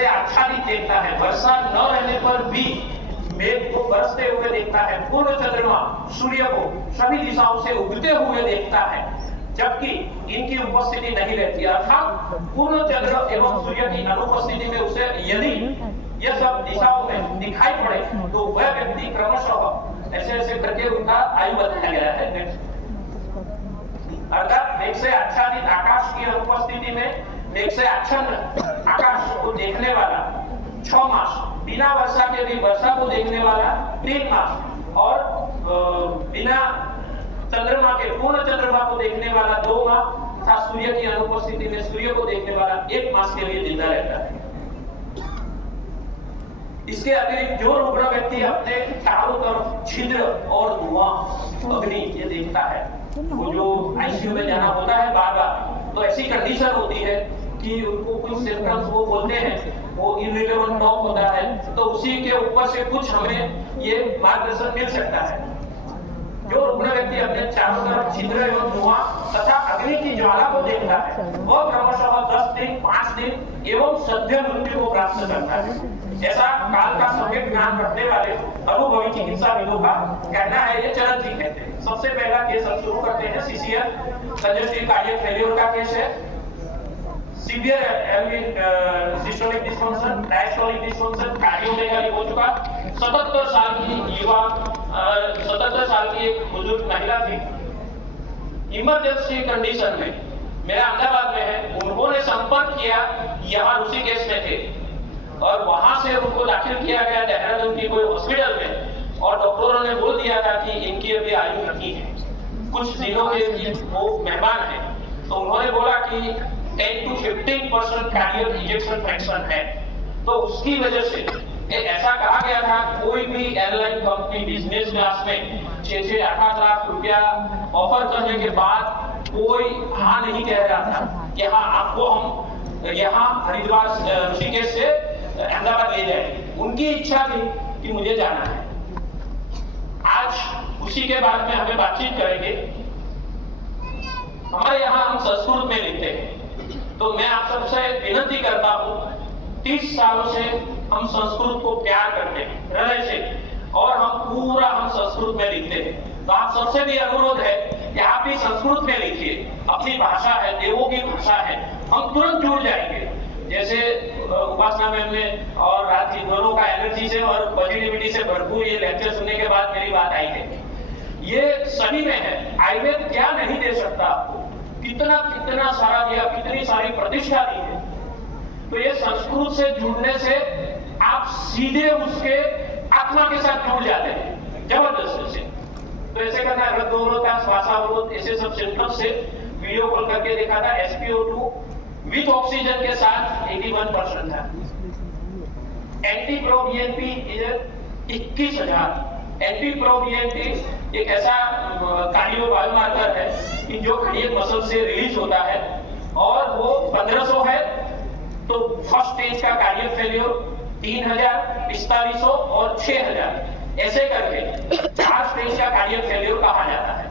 से आच्छादित देखता है, वर्षा न रहने पर भी मेघ को बरसते हुए देखता है, पूर्ण चंद्रमा सूर्य को सभी दिशाओं से उगते हुए देखता है, जबकि इनकी उपस्थिति नहीं रहती। अर्थात पूर्ण चंद्र एवं सूर्य की अनुपस्थिति में उसे यदि यह सब दिशाओं में दिखाई पड़े तो वह व्यक्ति क्रमशः ऐसे ऐसे करके उनका आयु बताया गया है। अर्थात मेघ से आच्छादित आकाश की अनुपस्थिति में मेघ से आच्छन्न आकाश को देखने वाला 6 मास, बिना वर्षा के भी वर्षा को देखने वाला 3 मास और बिना चंद्रमा के पूर्ण चंद्रमा को देखने वाला 2 मास तथा सूर्य की अनुपस्थिति में सूर्य को देखने वाला 1 मास के लिए जिंदा रहता है। इसके अतिरिक्त जो रुग्ण व्यक्ति अपने चारों तरफ छिद्र और धुआं अग्नि ये देखता है, वो जो आईसीयू में जाना होता है बार बार, तो ऐसी कंडीशन होती है कि उनको कुछ सिम्टम्स वो बोलते हैं, वो इररिलेवेंट टॉक होता है, तो उसी के ऊपर से कुछ हमें ये मार्गदर्शन मिल सकता है। जो रुग्ण व्यक्ति अपने चारों तरफ छिद्र एवं धुआं तथा अग्नि की ज्वाला को देखता है, वह क्रमशः 10 दिन, 5 दिन एवं सद्य मृत्यु को प्राप्त करता है। ऐसा काल का सम्यक ज्ञान रखने वाले अनुभवी चिकित्साविदों का कहना है। ये चरण जी कहते हैं। सबसे पहला केस हम शुरू करते हैं। सीसीएल कंजेस्टिव कार्डियक फेलियर का केस है। Severe systolic dysfunction, diastolic dysfunction, cardiomegaly हो चुका। 77 साल की युवा 77 साल की एक बुजुर्ग महिला थी। इमरजेंसी कंडीशन में, मेरा अहमदाबाद में है, उन्होंने संपर्क किया, यहाँ ऋषिकेश में थे और वहां से उनको दाखिल किया गया देहरादून की कोई हॉस्पिटल में और डॉक्टरों ने बोल दिया था कि इनकी अभी आयु नहीं है, कुछ दिनों के वो मेहमान है। तो उन्होंने बोला कि 10 to 15% कार्डियक इजेक्शन फ्रैक्शन है। तो उसकी वजह से ऐसा कहा गया था, कोई भी एयरलाइन कंपनी बिजनेस क्लास में 6-8 लाख रुपया ऑफर करने के बाद कोई हाँ नहीं कह रहा था कि हाँ आपको हम यहाँ हरिद्वार ऋषिकेश से अहमदाबाद ले जाए। उनकी इच्छा थी कि मुझे जाना है। आज उसी के बारे में हमें बातचीत करेंगे। हमारे यहाँ हम संस्कृत में लिखते हैं, तो मैं आप सबसे विनती करता हूँ, 30 सालों से हम संस्कृत को प्यार करते हैं हृदय से और हम संस्कृत में लिखते हैं। तो आप सबसे भी अनुरोध है कि आप भी संस्कृत में लिखिए। अपनी भाषा है, देवों की भाषा है, हम तुरंत जुड़ जाएंगे। जैसे उपासना मैम ने और राज जी दोनों का एनर्जी से और पॉजिटिविटी से भरपूर ये लेक्चर सुनने के बाद मेरी बात आई है, ये सभी में है। आयुर्वेद क्या नहीं दे सकता आपको, कितना सारा दिया, कितनी सारी प्रतिष्ठा दी है। तो ये संस्कृत से जुड़ने से आप सीधे उसके आत्मा के साथ जुड़ जाते हैं जबरदस्ती से। तो ऐसे करना, रक्तअवरोधता, श्वासावरोध, ऐसे सब सिम्टम्स से वीडियो कॉल करके देखा था। SpO2 विथ ऑक्सीजन के साथ 81% था। एंटी-प्रोबीएनपी 21,000। एंटी-प्रोबीएनपी एक ऐसा कार्डियो बायोमार्कर है कि जो कार्डियक मसल से रिलीज होता है और वो 1500 है। तो फर्स्ट स्टेज का कार्डियक फेलियर 3000, 4500 और 6000 ऐसे करके 4 स्टेज का कार्डियक फेलियर कहा जाता है।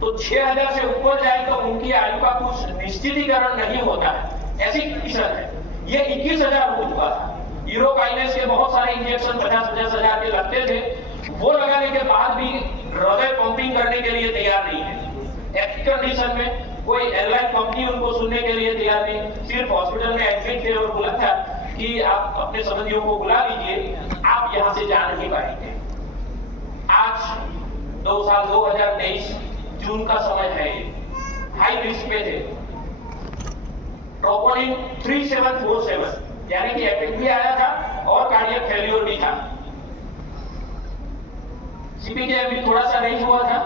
तो 6000 से ऊपर जाए तो उनकी आयु का कुछ निश्चितीकरण नहीं होता है, ऐसी कंडीशन है। ये 21,000 हो चुका था। यूरोकाइनेस के बहुत सारे इंजेक्शन 50-50 हजार के लगते थे, वो लगाने के बाद भी हृदय पंपिंग करने के लिए तैयार नहीं है। ऐसी कंडीशन में कोई एयरलाइन कंपनी उनको सुनने के लिए तैयार नहीं, सिर्फ हॉस्पिटल में एडमिट थे और बोला था कि आप अपने संबंधियों को बुला लीजिए, आप यहाँ से जा नहीं पाएंगे। आज 2023 जून का समय है, हाई रिस्क पे थे। ट्रोपोनिन 3747 यानी कि एपिक भी आया था और कार्डियक फेलियर भी था। सीपीके भी थोड़ा सा नहीं हुआ था।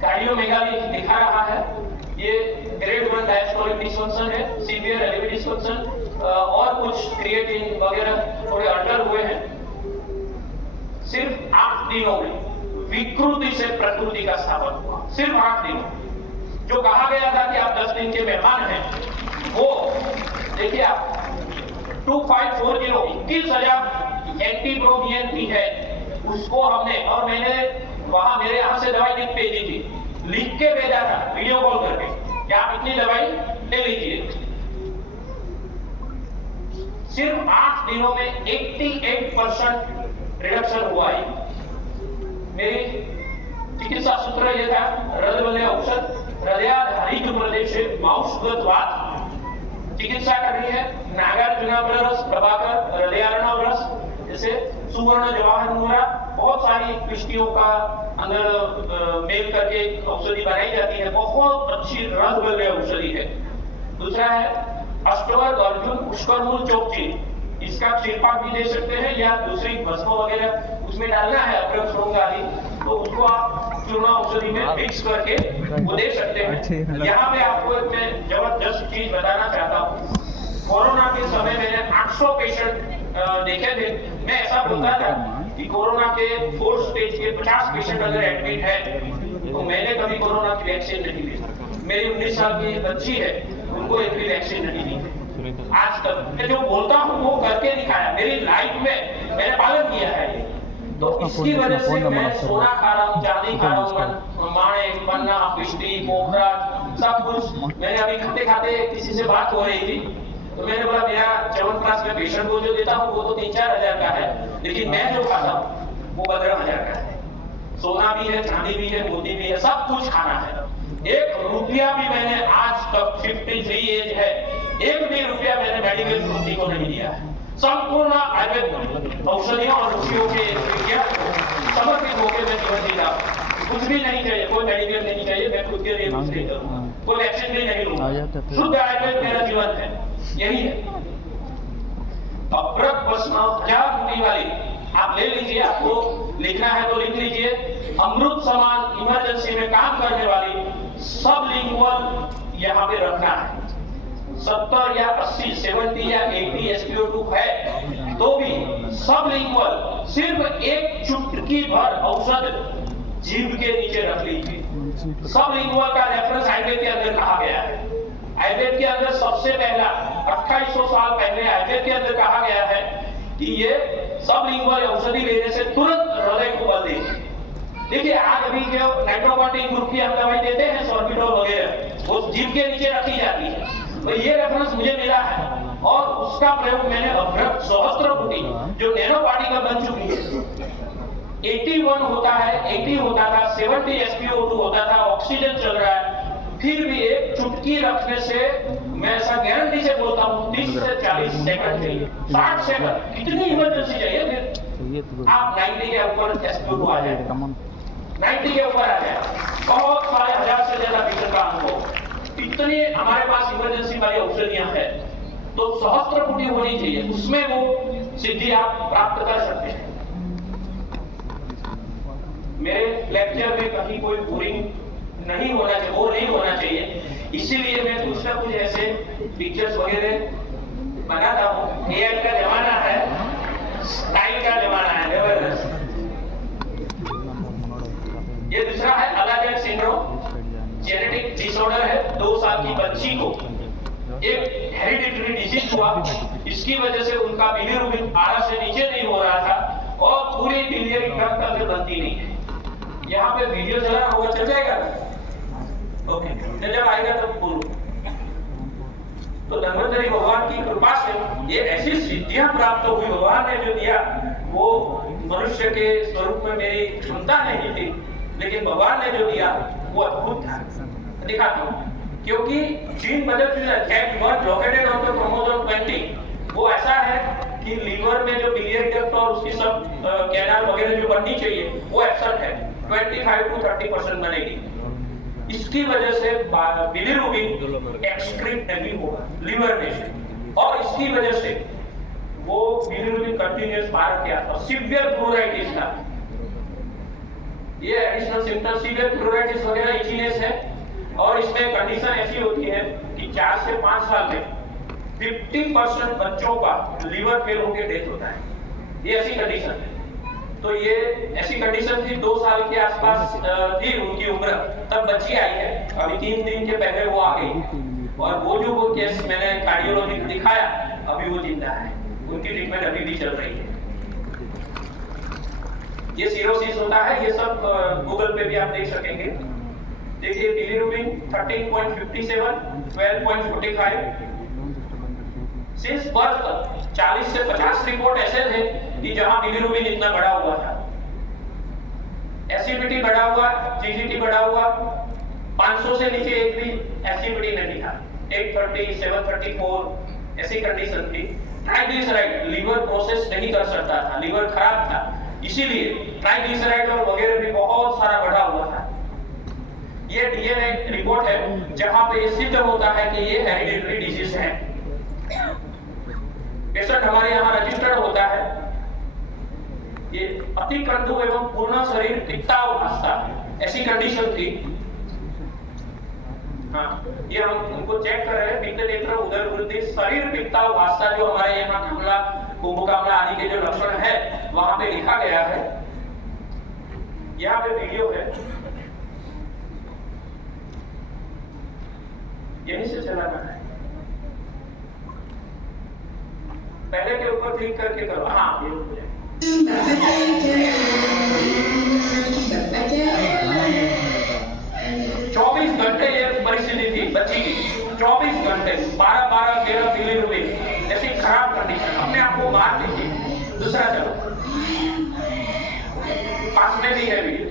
कार्डियोमेगाली दिखा रहा है। ये ग्रेड 1 डायस्टोलिक डिस्फंक्शन है, सीवियर एलिवेटेड डिस्फंक्शन और कुछ क्रिएटिन वगैरह थोड़े अल्टर हुए हैं। सिर्फ 8 दिनों में विकृति से प्रकृति का स्थापन हुआ, सिर्फ 8 दिनों। जो कहा गया था कि आप 10 दिन के मेहमान हैं, वो देखिए आप 2540 21,000 एंटी-प्रोबीएनपी है, उसको हमने, और मैंने वहां मेरे यहाँ से दवाई भेजी थी, लिख के भेजा था वीडियो कॉल करके कि आप इतनी दवाई ले लीजिए। सिर्फ 8 दिनों में 88% रिडक्शन हुआ है। मेरी चिकित्सा सूत्र यह था, हृदय औषध हृदयाधारित प्रदेश से मांसगत चिकित्सा करनी है। नागार्जुनाग्र रस, प्रभाकर हृदयार्णव रस, जैसे सुवर्ण जवाहर नूरा, बहुत सारी पुष्टियों का अंदर मेल करके औषधि बनाई जाती है। बहुत अच्छी रसबल्य औषधि है। दूसरा है अष्टवर्ग अर्जुन पुष्करमूल चौकी, इसका छिड़काव भी दे सकते हैं या दूसरी भस्म वगैरह उसमें डालना है, अदरक सौंफ आदि, तो उसको आप चूर्ण औषधि में मिक्स करके वो दे सकते हैं। यहाँ पे आपको मैं जबरदस्त चीज बताना चाहता हूँ। कोरोना के समय मैंने 800 पेशेंट देखे थे। मैं ऐसा बोलता था कि कोरोना के 4th स्टेज के 50 पेशेंट अगर एडमिट है तो मैंने कभी कोरोना की वैक्सीन नहीं ली। मेरी 19 साल की बच्ची है, उनको एक भी वैक्सीन नहीं ली आज तक। मैं जो बोलता हूँ वो करके दिखाया, मेरी लाइफ में मैंने पालन किया है। तो इसकी वजह से मैं सोना खा रहा हूँ, चांदी खा रहा हूँ, माणिक, पन्ना, पिष्टी, पोखरा, सब कुछ। मैंने अभी खाते खाते किसी से बात हो रही थी, तो मैंने बोला मेरा 7th क्लास में पेशेंट को जो देता हूँ वो तो 3-4 हजार का है, लेकिन मैं जो खाता हूँ वो 15,000 का है। सोना भी है, चांदी भी है, मोती भी है, सब कुछ खाना है। 1 रुपया भी मैंने आज तक 53 एज है, 1 भी रुपया मैंने मेडिकल कृति को नहीं दिया है। संपूर्ण आयुर्वेद औषधियों और ऋषियों के विज्ञान समर्पित होकर मैं जीवन जी रहा हूँ। कुछ भी नहीं चाहिए, कोई मेडिकल नहीं चाहिए, मैं खुद के लिए कुछ नहीं करूँगा, कोई वैक्सीन भी नहीं लूंगा। शुद्ध आयुर्वेद मेरा जीवन है, यही है। अभ्रक भस्म 1000 बूटी वाली आप ले लीजिए, आपको लिखना है तो लिख लीजिए। अमृत समान इमरजेंसी में काम करने वाली सब लिंगुअल यहाँ पे रखना है। 70 या 80, 70 या 80 SpO2 है तो भी सब लिंगुअल सिर्फ एक चुटकी भर औषध जीभ के नीचे रख लीजिए। सब लिंगुअल का रेफरेंस आयुर्वेद के अंदर कहा गया है। आयुर्वेद के अंदर सबसे पहला 2800 साल पहले आयुर्वेद के अंदर कहा गया है कि ये सब लिंगुअल औषधि लेने से तुरंत हृदय को बल देगी। देखिए आज अभी जो नाइट्रोकॉर्टिक ग्रुप की हम दवाई देते हैं, सॉर्बिटोल वगैरह, वो जीभ के नीचे रखी जाती है। तो ये रेफरेंस मुझे मिला है और उसका प्रयोग मैंने अभ्रक सहस्त्रबुटी जो नैनो पार्टिकल बन चुकी है, 81 होता है, 80 होता था, 70 SpO2 होता था, ऑक्सीजन चल रहा है, फिर भी एक चुटकी रखने से मैं ऐसा गारंटी से बोलता हूँ 30 से 40 सेकंड चाहिए, 60 सेकंड, कितनी इमरजेंसी चाहिए फिर आप 90 के ऊपर SpO2 आ जाए, 90 के ऊपर आ जाए। बहुत सारे 1000 से ज्यादा पेशेंट का अनुभव, इतनी हमारे पास इमरजेंसी वाली औषधियां हैं, तो सहस्त्रबुटी होनी चाहिए, उसमें वो सिद्धि आप प्राप्त कर सकते हैं। मेरे लेक्चर में कहीं कोई बोरिंग नहीं होना चाहिए, बोर नहीं होना चाहिए, इसीलिए मैं कुछ ना कुछ ऐसे पिक्चर्स वगैरह बनाता हूँ। AI का जमाना है, स्टाइल का जमाना है, जबरदस्त। ये दूसरा है अलार्जन सिंड्रोम, जेनेटिक डिसऑर्डर है। 2 साल की बच्ची को एक हेरिडिटरी डिजीज हुआ, इसकी वजह से उनका बिलिरुबिन 12 से नीचे नहीं हो रहा था और पूरी बिलियरी ट्रैक्ट अंदर बनती नहीं है। यहाँ पे वीडियो चला होगा, चल जाएगा ओके, जब आएगा तब बोलो। तो धन्वंतरी भगवान की कृपा से ये ऐसी सिद्धियां प्राप्त हुई, भगवान ने जो दिया वो मनुष्य के स्वरूप में मेरी क्षमता नहीं थी, लेकिन भगवान ने जो दिया वो अद्भुत था। दिखाता हूँ, क्योंकि जीन बदल चुका है, that were located on the chromosome 20, वो ऐसा है कि लीवर में जो बिलियरी डक्ट और उसकी सब कैनाल वगैरह जो बननी चाहिए वो एब्सेंट है, 25 to 30% बनेगी। इसकी वजह से बिलिरुबिन एक्सक्रीट नहीं होगा लीवर में से, और इसकी वजह से वो बिलिरुबिन कंटिन्यूअस बाहर किया था। सीवियर प्लूराइटिस था, ये एडिशनल सिम्पटम सीवियर प्लूराइटिस वगैरह इचीनेस है, और इसमें कंडीशन ऐसी होती है कि 4 से 5 साल में 50% बच्चों का लीवर फेल होकर डेथ होता है। ये ऐसी कंडीशन है। तो ये ऐसी कंडीशन थी, 2 साल के आसपास थी उनकी उम्र, तब बच्ची आई है। अभी 3 दिन के पहले वो आ गई, और वो जो वो केस मैंने कार्डियोलॉजी को दिखाया, अभी वो जिंदा है, उनकी ट्रीटमेंट अभी भी चल रही है। ये सिरोसिस होता है, ये सब गूगल पे भी आप देख सकेंगे। देखिए बिलिरुबिन 13.57, 12.45, सिंस बर्थ 40 से 50 रिपोर्ट ऐसे थे कि जहां बिलिरुबिन इतना बढ़ा हुआ था, एसिडिटी बढ़ा हुआ, जीजीटी बढ़ा हुआ, 500 से नीचे एक भी एसिडिटी नहीं था, 830, 734 ऐसी कंडीशन थी। ट्राइग्लिसराइड लिवर प्रोसेस नहीं कर सकता था, लिवर खराब था, इसीलिए ट्राइग्लिसराइड और वगैरह भी बहुत सारा बढ़ा हुआ था। ये डीएनए रिपोर्ट है जहां पे ये सिद्ध होता है कि ये हेरिडिटरी डिजीज है। पेशेंट हमारे यहाँ रजिस्टर्ड होता है, ये अति कंटु एवं पूर्ण शरीर पित्तावस्था ऐसी कंडीशन थी। हाँ, ये हम उनको चेक कर रहे हैं, पित्त नेत्र उदर वृद्धि शरीर पित्तावस्था जो हमारे यहाँ कामला कुंभकामला आदि के जो लक्षण है वहां पे लिखा गया है। यहाँ पे वीडियो है, यहीं से चलाना है, पहले के ऊपर क्लिक करके करो। हाँ, ये हो जाए। 24 घंटे ये परिस्थिति थी बच्ची की, 24 घंटे 12-12, 13 बिलिरुबिन ऐसी खराब कंडीशन। अपने आप को मार दीजिए। दूसरा चलो, पास में भी है वीडियो।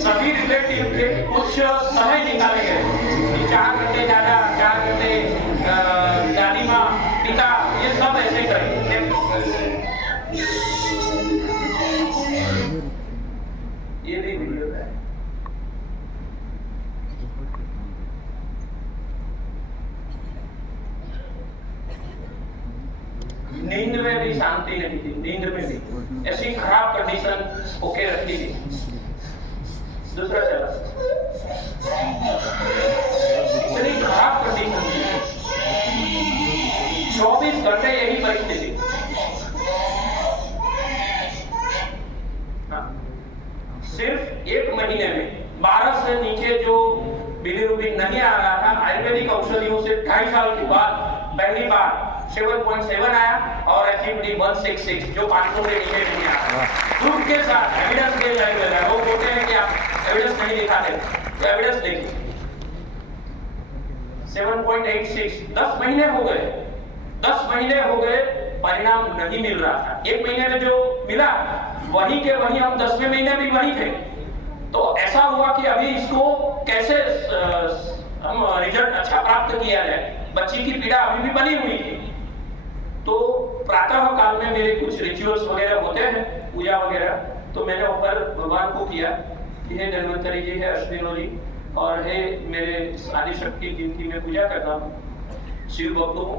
सभी रिलेटिव के कुछ समय निकाले गए, 4 घंटे दादा, 4 घंटे दादी माँ, पिता, ये सब ऐसे करेंगे। ये भी वीडियो है। नींद में भी शांति नहीं थी, नींद में भी ऐसी खराब कंडीशन ओके रखी थी। दूसरा चला, इतनी खराब कंडीशन थी, 24 घंटे यही परिस्थिति। सिर्फ 1 महीने में 12 से नीचे जो बिलिरुबिन नहीं आ रहा था, आयुर्वेदिक औषधियों से 2.5 साल के बाद पहली बार 7.7 आया और एसिडिटी 166 जो 500 के नीचे नहीं आया। प्रूफ के साथ एविडेंस के लाइव है। वो बोलते हैं कि आप एविडेंस नहीं दिखाते, तो एविडेंस देखिए। 7.86 10 महीने हो गए, 10 महीने हो गए, परिणाम नहीं मिल रहा था। 1 महीने में जो मिला वही के वही हम 10वें महीने भी वही थे। तो ऐसा हुआ कि अभी इसको कैसे हम रिजल्ट अच्छा प्राप्त किया जाए। बच्ची की पीड़ा अभी भी बनी हुई थी। तो प्रातः काल में मेरे कुछ रिचुअल्स वगैरह होते हैं, पूजा वगैरह, तो मैंने ऊपर भगवान को किया कि हे धन्वंतरी जी, है अश्विनो जी, और हे मेरे आदि शक्ति जिनकी मैं पूजा करता हूँ, शिव भक्त हूँ।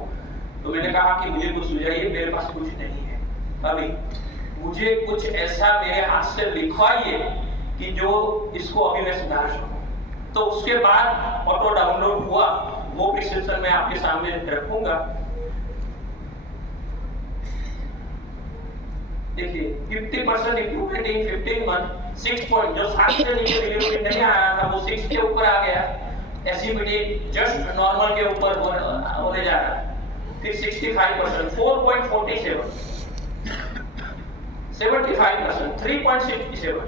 तो मैंने कहा कि मुझे कुछ सुझाइए, मेरे पास कुछ नहीं है अभी, मुझे कुछ ऐसा मेरे हाथ से लिखवाइए कि जो इसको अभी मैं सुधार सकूं। तो उसके बाद ऑटो डाउनलोड हुआ, वो प्रिस्क्रिप्शन मैं आपके सामने रखूंगा। देखिए 50% इंप्रूवमेंट इन 15 मंथ, 6 पॉइंट, जो 7 से नीचे बिलिरुबिन नहीं आ रहा था वो 6 के ऊपर आ गया। एसिडिटी जस्ट नॉर्मल के ऊपर होने जा रहा है। फिर 65%, 4.47, 75%, 3.67।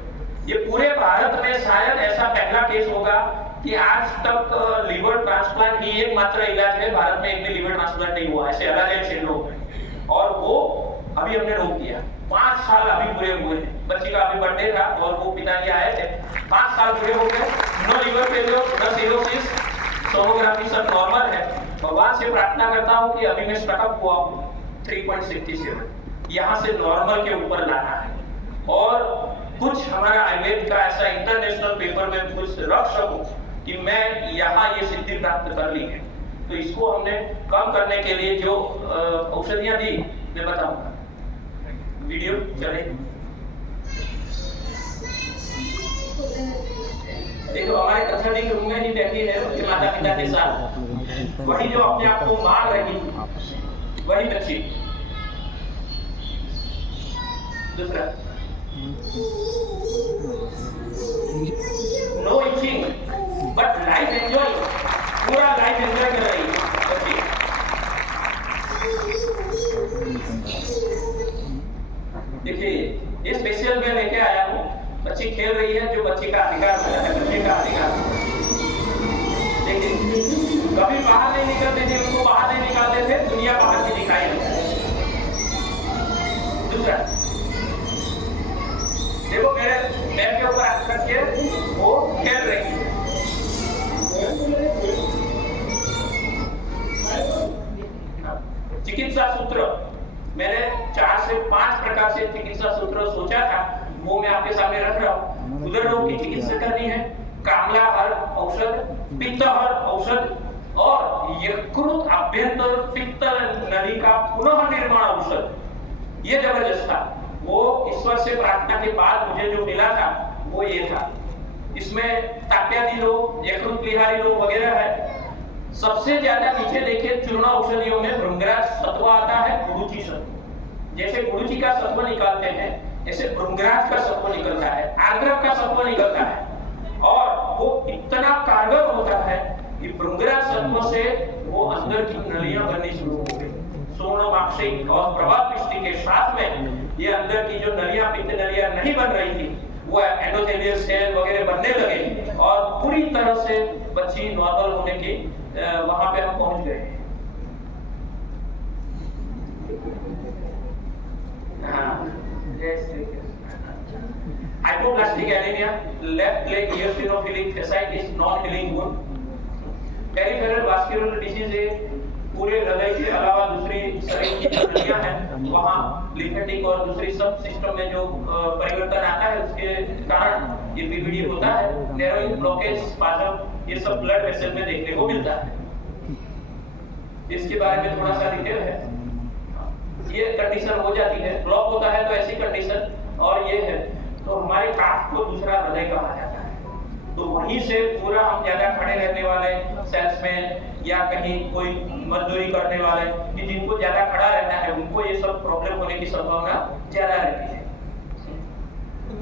ये पूरे भारत में शायद ऐसा पहला केस होगा कि आज तक लीवर ट्रांसप्लांट ही एकमात्र इलाज है। भारत में एक भी लीवर ट्रांसप्लांट नहीं हुआ ऐसे अलग सिंड्रोम में, और वो अभी हमने रोक दिया। 5 साल अभी पूरे हुए हैं। बच्ची का अभी बर्थडे था और वो पिताजी आए थे, 5 साल पूरे हो गए, no liver failure, no cirrhosis, sonography सब नॉर्मल है। भगवान से प्रार्थना करता हूँ कि अभी मैं स्टकअप हुआ हूँ 3.67, यहाँ से नॉर्मल के ऊपर लाना है। और कुछ हमारा आयुर्वेद का ऐसा इंटरनेशनल पेपर में कुछ रख सकूं कि मैं यहाँ ये सिद्धि प्राप्त कर ली है। तो इसको हमने कम करने के लिए जो औषधियां दी मैं बताऊंगा। वीडियो चले, देखो हमारे कंसल्टिंग रूम में ही बैठी है उसके माता पिता के साथ, वही जो अपने आप को मार रही वही बच्ची। दूसरा, no itching but life enjoy, पूरा लाइफ एंजॉय कर रही है बच्ची। देखिए ये स्पेशल मैं लेके आया हूँ, बच्ची खेल रही है, जो बच्ची का अधिकार होता है, बच्चे का अधिकार। लेकिन कभी बाहर नहीं निकलते थे, उनको बाहर नहीं निकालते थे, दुनिया बाहर की दिखाई देती है। दूसरा देखो, मेरे पैर के ऊपर हाथ रख के वो खेल रही है। चिकित्सा सूत्र, मैंने 4 से 5 प्रकार से चिकित्सा सूत्र सोचा था, वो मैं आपके सामने रख रहा हूँ। उदर रोग की चिकित्सा करनी है, कामलाहर औषध, पित्तहर औषध और यकृत अभ्यंतर पित्त नली का पुनः निर्माण औषध। ये जबरदस्त था। वो ईश्वर से प्रार्थना के बाद मुझे जो मिला था वो ये था। इसमें ताप्यादि रोग, यकृत विहारी रोग वगैरह है। सबसे ज्यादा नीचे देखे चूर्ण औषधियों में भृंगराज सत्व आता है, गुरुची सत्व। जैसे गुरुची का सत्व निकालते हैं, ऐसे भृंगराज का सत्व निकलता है, आर्द्रव का सत्व निकलता है और वो इतना कारगर होता है कि भृंगराज सत्व से वो अंदर की नलियां बननी शुरू हो गई। सोनमाक्षिक और प्रवाह पिष्टि के साथ में ये अंदर की जो नलियां, पित्त नलियां नहीं बन रही थी, वो एंडोथेलियल सेल वगैरह बनने लगे और पूरी तरह से बच्ची नॉर्मल होने की वहां पे हम पहुंच गए। Hypoplastic anaemia, left leg इयोसिनोफिलिक fasciitis, non healing wound, peripheral vascular disease है, पूरे हृदय के अलावा दूसरी शरीर की नलियां हैं, वहां लिम्फेटिक और दूसरी सब सिस्टम में जो परिवर्तन आता है, उसके कारण ये पीवीडी होता है। नैरोइंग, ब्लॉकेज, स्पाज्म, ये सब ब्लड वेसल में देखने को मिलता है। इसके बारे में थोड़ा सा डिटेल है। ये कंडीशन हो जाती है, ब्लॉक होता है तो ऐसी कंडीशन, और ये है तो हमारे काफ को दूसरा हृदय कहा जाता है। तो वहीं से पूरा हम ज्यादा खड़े रहने वाले सेल्समैन या कहीं कोई मजदूरी करने वाले कि जिनको ज्यादा खड़ा रहना है, उनको ये सब प्रॉब्लम होने की संभावना ज्यादा रहती है।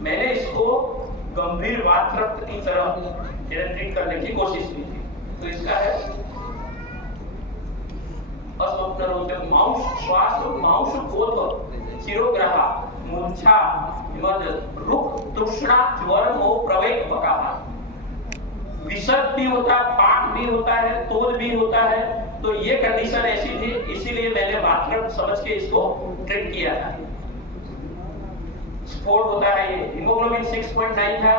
मैंने इसको गंभीर वात रक्त की तरह ट्रीट करने की कोशिश की थी। तो इसका है अस्वप्न रोचक मांस, श्वास मांस बोध, शिरोग्रहा, मूर्छा, मद, रुक, तृष्णा, ज्वर, मोह, प्रवेग, बकाहा। विषद भी होता है, पाक भी होता है, तोद भी होता है। तो ये कंडीशन ऐसी थी, इसीलिए मैंने वात्रक समझ के इसको ट्रीट किया था। स्फोट होता है, ये हीमोग्लोबिन 6.9 था,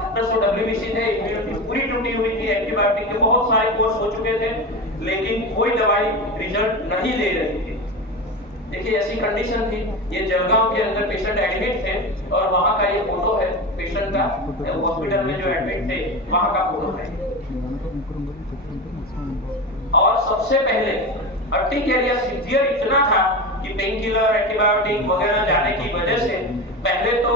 1800 WBC थे, इम्यूनिटी पूरी टूटी हुई थी, एंटीबायोटिक के बहुत सारे कोर्स हो चुके थे, लेकिन कोई दवाई रिजल्ट नहीं दे रही थी। देखिए ऐसी कंडीशन थी। ये जलगांव के अंदर पेशेंट एडमिट थे और वहां का ये फोटो है पेशेंट का, हॉस्पिटल में जो एडमिट थे वहां का फोटो है। और सबसे पहले अर्टिकेरिया सीवियर इतना था कि पेन किलर, एंटीबायोटिक वगैरह जाने की वजह से पहले तो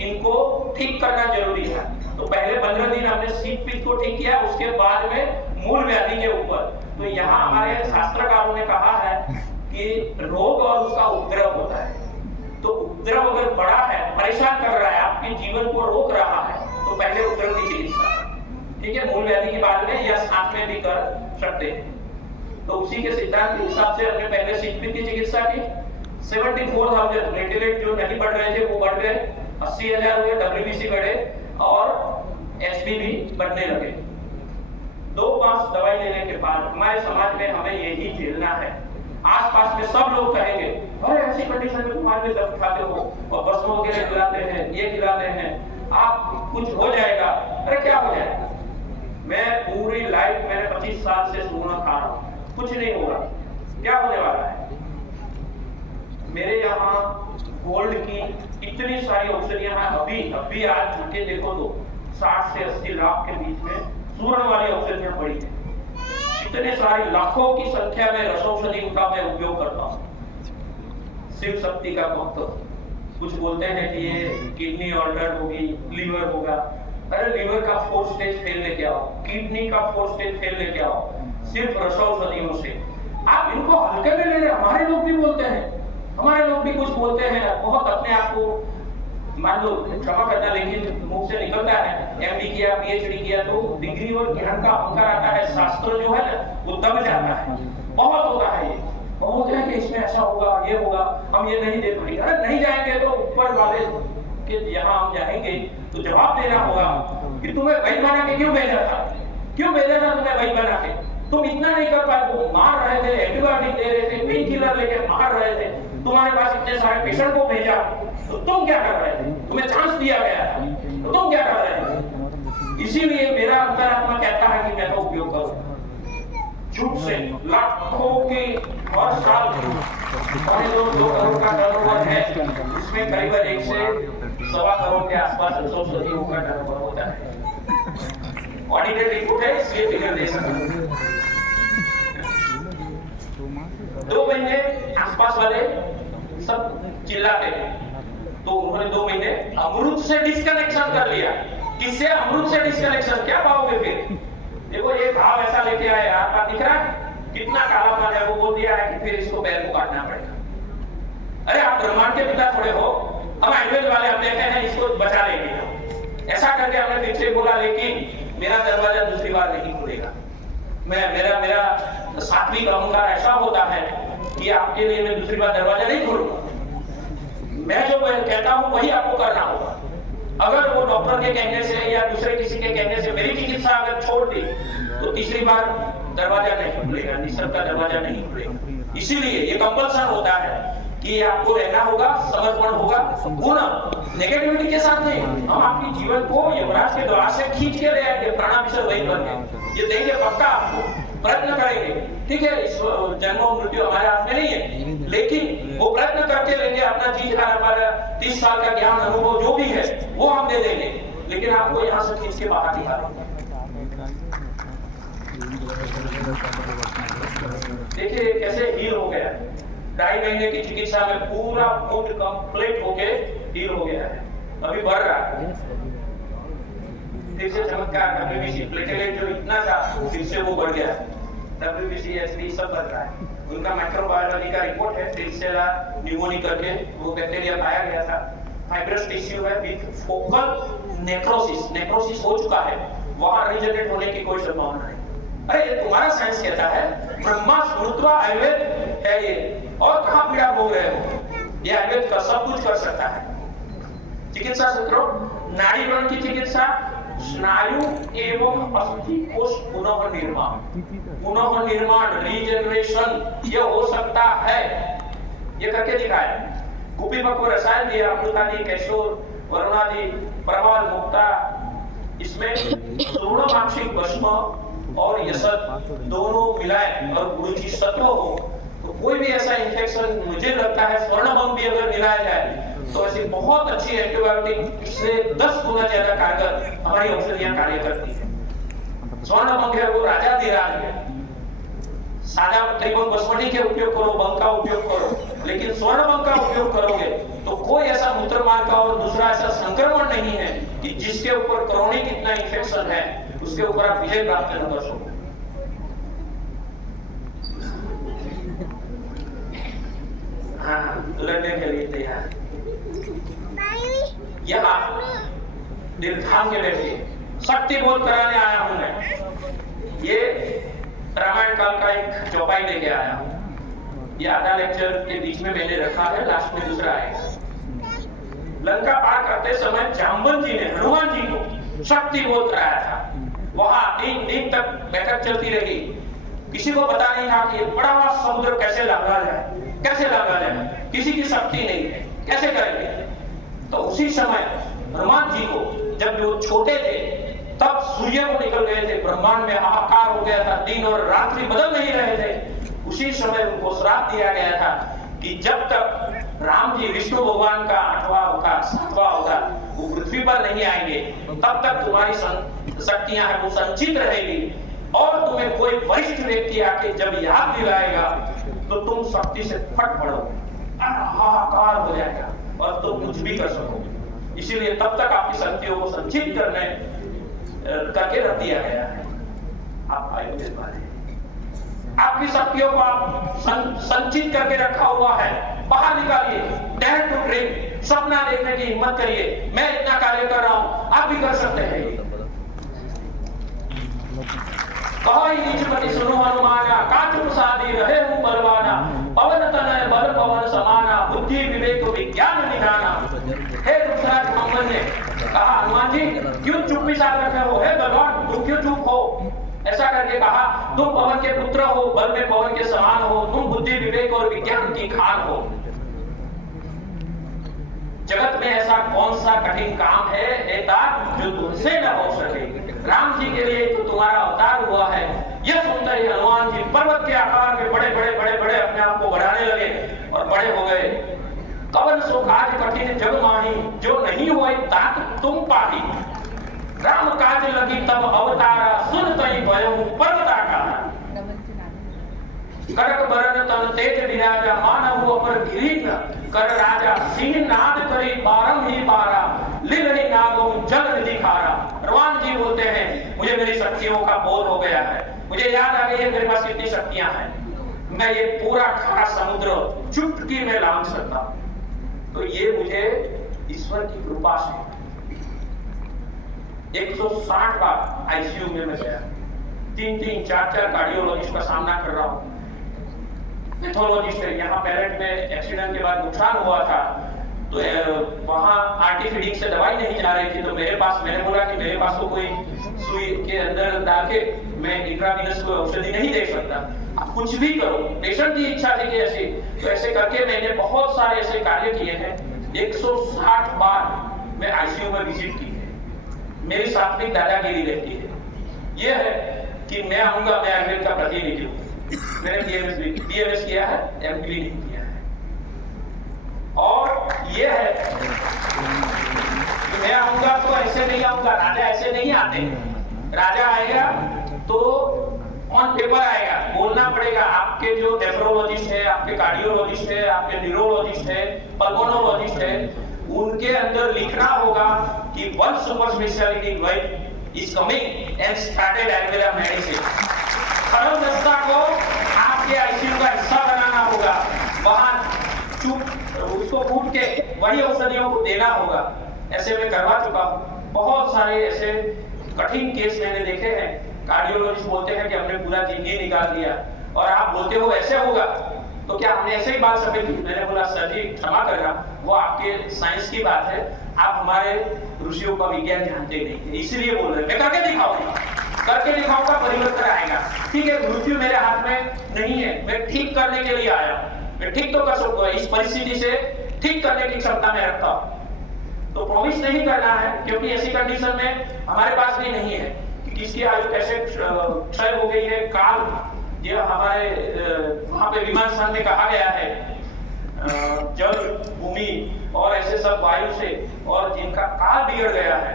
इनको ठीक करना जरूरी था। तो पहले 15 दिन हमने शीत पित्त को ठीक किया, उसके बाद में मूल व्याधि के ऊपर। तो यहाँ हमारे शास्त्रकारों ने कहा है कि रोग और उसका उपद्रव होता है। तो उपद्रव अगर बड़ा है, परेशान कर रहा है, आपके जीवन को रोक रहा है, तो पहले उपद्रव की चिकित्सा, ठीक है, मूल व्याधि के बाद में या साथ में भी कर सकते हैं। तो उसी के सिद्धांत के हिसाब से हमने पहले शीत पित्त की चिकित्सा की। 74,000 प्लेटलेट जो नहीं बढ़ रहे थे वो बढ़ गए, 80,000 हुए, WBC बढ़े और HB भी बढ़ने लगे। 2 मास दवाई लेने के बाद हमारे समाज में हमें यही झेलना है। आसपास में सब लोग कहेंगे, अरे ऐसी कंडीशन में तुम्हारे में दर्द खाते हो और बसों वगैरह खिलाते हैं, ये खिलाते हैं, आप कुछ हो जाएगा। अरे क्या हो जाएगा? मैं पूरी लाइफ, मैंने 25 साल से सोना खा रहा हूँ, कुछ नहीं होगा। क्या होने वाला है? मेरे यहाँ गोल्ड की इतनी सारी औषधियां हैं। अभी आज झुके देखो तो 60 से 80 लाख के बीच में स्वर्ण वाली औषधियां पड़ी है। इतने सारे लाखों की संख्या में रसौषधि का मैं उपयोग करता हूँ। शिव शक्ति का भक्त, कुछ बोलते हैं कि ये किडनी ऑल्टर होगी, लीवर होगा। अरे लीवर का 4 स्टेज फेल लेके आओ, किडनी का 4 स्टेज फेल लेके आओ, सिर्फ रसौषधियों से। आप इनको हल्के में ले रहे। हमारे लोग भी बोलते हैं, हमारे लोग भी कुछ बोलते हैं, बहुत अपने आप को, मान लो, क्षमा करना, लेकिन मुंह से निकलता है, MD किया, PhD किया, तो डिग्री और ज्ञान का अहंकार आता है, शास्त्र जो है ना वो दब जाता है। बहुत होता है ये, बहुत है कि इसमें ऐसा होगा, ये होगा, हम ये नहीं दे पाएंगे। अरे नहीं जाएंगे तो ऊपर वाले कि यहाँ हम जाएंगे तो जवाब देना होगा कि तुम्हें वही बना के क्यों भेजा था, क्यों भेजा था तुम्हें वही बना के, तुम इतना नहीं कर पाए। वो मार रहे थे, एंटीबायोटिक दे रहे थे, पेन किलर लेके मार रहे थे, तुम्हारे पास इतने सारे पेशेंट को भेजा, तो तुम क्या कर रहे थे, तुम्हें चांस दिया गया था, तो तुम क्या कर रहे थे। इसीलिए मेरा अंतरात्मा कहता है कि मैं तो उपयोग करूं। झूठ से लाखों की हर साल 2 करोड़ का टर्नओवर है, इसमें करीब 1 से 1.25 करोड़ के आसपास औषधियों का टर्नओवर होता है। ऑडिटेड रिपोर्ट है, इसलिए फिगर दे सकता हूं। 2 महीने आसपास वाले सब चिल्लाते हैं, तो उन्होंने 2 महीने अमृत से डिस्कनेक्शन कर लिया। किससे? अमृत से डिस्कनेक्शन। क्या पाओगे फिर? देखो ये भाव ऐसा लेके आए, आपका दिख रहा है कितना कालापन है, वो बोल दिया है कि फिर इसको पैर को काटना पड़ेगा। अरे आप ब्रह्मांड के पिता थोड़े हो, हम आयुर्वेद वाले हम कहते हैं इसको बचा लेंगे। ऐसा करके हमने फिर से बोला, लेकिन मेरा दरवाजा दूसरी बार नहीं खुलेगा। मेरा सात्विक अहंकार ऐसा होता है कि आपके लिए मैं दूसरी बार दरवाजा नहीं खोलूंगा। मैं जो कहता हूं वही आपको करना होगा। अगर वो डॉक्टर के कहने से या दूसरे किसी के कहने से मेरी चिकित्सा अगर छोड़ दी तो तीसरी बार दरवाजा नहीं खुलेगा, निसर्ग का दरवाजा नहीं खुलेगा। इसीलिए ये कंपल्सन होता है कि आपको रहना होगा, समर्पण होगा पूर्ण, नेगेटिविटी के साथ नहीं। हम आपके जीवन को यमराज के द्वार से खींच के ले आएंगे, प्राणाभिषेक वही बन के ये देंगे पक्का, आपको प्रयत्न करेंगे। ठीक है, इस जन्म मृत्यु हमारे हाथ में नहीं है, लेकिन वो प्रयत्न करके लेंगे। अपना जी हमारा 30 साल का ज्ञान अनुभव जो भी है वो हम दे देंगे, लेकिन आपको यहाँ से खींच के बाहर निकालेंगे। देखिए कैसे हील हो गया, 2.5 महीने की चिकित्सा में पूरा फूड कंप्लीट होके हील हो गया है, अभी बढ़ रहा है। फिर से चमत्कार, WBC प्लेटलेट जो इतना था फिर से वो बढ़ गया, WBC HD सब बढ़ रहा है। उनका माइक्रोबायोलॉजी का रिपोर्ट है, फिल्सेला न्यूमोनी करके वो बैक्टीरिया पाया गया था। फाइब्रस टिश्यू है विद फोकल नेक्रोसिस हो चुका है, वहां रीजनरेट होने की कोई संभावना नहीं। अरे ये तुम्हारा साइंस कहता है, ब्रह्मा स्मृत्वा आयुर्वेद है ये, और कहां पीड़ा भोग रहे हो। ये आयुर्वेद का सब कुछ कर सकता है। चिकित्सा सूत्रों, नाड़ी व्रण की चिकित्सा, स्नायु एवं अस्थि कोष पुनः निर्माण रीजनरेशन ये हो सकता है, ये करके दिखाया। कुपीपक को रसायन दिया, अमृतादि, कैशोर, वरुणादि, प्रवाल, मुक्ता, इसमें सूर्णमाक्षिक भस्म और यसत दोनों मिलाए और गुरुजी सत्व हो तो कोई भी ऐसा इन्फेक्शन, मुझे लगता है स्वर्णभंग भी अगर मिलाया जाए तो ऐसी बहुत अच्छी एंटीबायोटिक इससे 10 गुना ज्यादा कारगर हमारी औषधियां कार्य करती है। स्वर्णभंग है वो राजाधिराज है। सादा त्रिभंग बसवटी के उपयोग करो, भंग का उपयोग करो, लेकिन स्वर्णभंग का उपयोग करोगे तो कोई ऐसा मूत्र मार्ग का और दूसरा ऐसा संक्रमण नहीं है कि जिसके ऊपर क्रोनिक इतना इन्फेक्शन है उसके ऊपर आप विजय प्राप्त न कर सको। हाँ, लड़ने के लिए तैयार। यहाँ दीर्घाम के व्यक्ति शक्ति बोध कराने आया हूं मैं। ये रामायण काल का एक चौपाई लेके आया हूं। ये आधा लेक्चर के बीच में मैंने रखा है, लास्ट में दूसरा है। लंका पार करते समय जाम्बन जी ने हनुमान जी को शक्ति बोध कराया था। वहां 3 दिन तक बैठक चलती रही, किसी को पता नहीं था कि बड़ा हुआ समुद्र कैसे लांघा जाए, कैसे लांघा जाए, किसी की शक्ति नहीं है, कैसे करेंगे। तो उसी समय हनुमान जी को जब वो छोटे थे तब सूर्य को निकल गए थे, ब्रह्मांड में हाहाकार हो गया था, दिन और रात्रि बदल नहीं रहे थे। उसी समय उनको श्राप दिया गया था कि जब तक राम जी विष्णु भगवान का 8वां अवतार 7वां अवतार वो पृथ्वी पर नहीं आएंगे तब तक तुम्हारी शक्तियां है वो संचित रहेगी, और तुम्हें कोई वरिष्ठ व्यक्ति आके जब याद दिलाएगा तो तुम शक्ति से फट पड़ोगे, हाहाकार हो जाएगा और तुम कुछ भी कर सकोगे। इसीलिए तब तक आपकी शक्तियों को संचित करके रख दिया गया है। आप आयुर्वेद वाले आपकी शक्तियों को आप संचित करके रखा हुआ है, बाहर निकालिए, डेयर टू ड्रीम, सपना देखने की हिम्मत करिए। मैं इतना कार्य कर रहा हूं, आप भी कर सकते हैं। कहो नीचपति सुनो हनुमाना, काच प्रसादी रहे हूं बलवाना, पवन तनय बल पवन समाना, बुद्धि विवेक विज्ञान निधाना। हे दूसरा मोहम्मद ने कहा, हनुमान जी क्यों चुप्पी साध रखे हो, हे भगवान तुम क्यों चुप हो? ऐसा करके कहा, तुम पवन के पुत्र हो, बल में पवन के समान हो, तुम बुद्धि विवेक और विज्ञान की खान हो। जगत में ऐसा कौन सा कठिन काम है हे तात जो तुमसे न हो सके? राम जी के लिए तो तुम्हारा अवतार हुआ है। यह सुनते ही हनुमान जी पर्वत के आकार के बड़े बड़े अपने आप को बढ़ाने लगे और बड़े हो गए। कवन सो काज कठिन जग माही, जो नहीं हुए तात तुम पाही। राम काज लगी तब अवतारा, सुन तई भयहु पर्वत आकारा। करक बरन तन तेज विराजा, मानव अपर गिरीन कर राजा। सिंह नाद करी बारम ही बारा, लिलहि नागों जल निधि खारा। हनुमान जी बोलते हैं, मुझे मेरी शक्तियों का बोध हो गया है, मुझे याद आ गई है मेरे पास कितनी शक्तियां हैं, मैं ये पूरा खारा समुद्र चुटकी में लांघ सकता हूं। तो ये मुझे ईश्वर की कृपा से 160 बार आईसीयू में मैं गया, 3-3, 4-4 कार्डियोलॉजिस्ट का सामना कर रहा हूं। पैथोलॉजिस्ट है, यहाँ पैरेट में एक्सीडेंट के बाद नुकसान हुआ था, तो वहाँ आरटी फीडिंग से दवाई नहीं जा रही थी, तो मैंने बोला कि मेरे पास तो कोई सुई के अंदर डाल के मैं इंट्रावीनस को औषधि नहीं दे सकता, आप कुछ भी करो। पेशेंट की इच्छा थी कि ऐसे, तो ऐसे करके मैंने बहुत सारे ऐसे कार्य किए हैं। 160 बार मैं आईसीयू में विजिट की है। मेरी सात्विक दादागिरी रहती है, यह है कि मैं आऊंगा, मैं आयुर्वेद का प्रतिनिधि हूँ, मैंने बीएमएस किया है, एमपीवी नहीं किया है। और ये है कि मैं आऊंगा तो ऐसे नहीं आऊंगा, राजा ऐसे नहीं आते। राजा आएगा तो ऑन पेपर आएगा, बोलना पड़ेगा। आपके जो नेफ्रोलॉजिस्ट है, आपके कार्डियोलॉजिस्ट है, आपके न्यूरोलॉजिस्ट है, पल्मोनोलॉजिस्ट है, उनके अंदर लिखना होगा कि one super speciality drug is coming and started Ayurveda medicine. खरब दस्ता को आपके आईसीयू का हिस्सा बनाना होगा, वहां चुप उसको कूट के वही औषधियों को देना होगा। ऐसे मैं करवा चुका हूं। बहुत सारे ऐसे कठिन केस मैंने देखे हैं। कार्डियोलॉजिस्ट बोलते हैं कि हमने पूरा जिंदगी निकाल दिया, और आप बोलते हो ऐसे होगा, तो क्या हमने ऐसे ही बात सफेद की? मैंने बोला सर जी क्षमा करना, वो आपके साइंस की बात है, आप हमारे ऋषियों का विज्ञान जानते नहीं, इसीलिए बोल रहे। मैं करके दिखाऊंगा, परिवर्तन आएगा। ठीक है, मृत्यु मेरे हाथ में नहीं है, मैं ठीक करने के लिए आया हूं, मैं ठीक तो कर सकूंगा, इस परिस्थिति से ठीक करने की क्षमता में रखता हूं। तो प्रॉमिस नहीं करना है, क्योंकि ऐसी कंडीशन में हमारे पास भी नहीं है कि किसकी आयु कैसे क्षय हो गई है। काल जो हमारे वहां पे विमान संघ में कहा गया है, जल भूमि और ऐसे सब वायु से, और जिनका काल बिगड़ गया है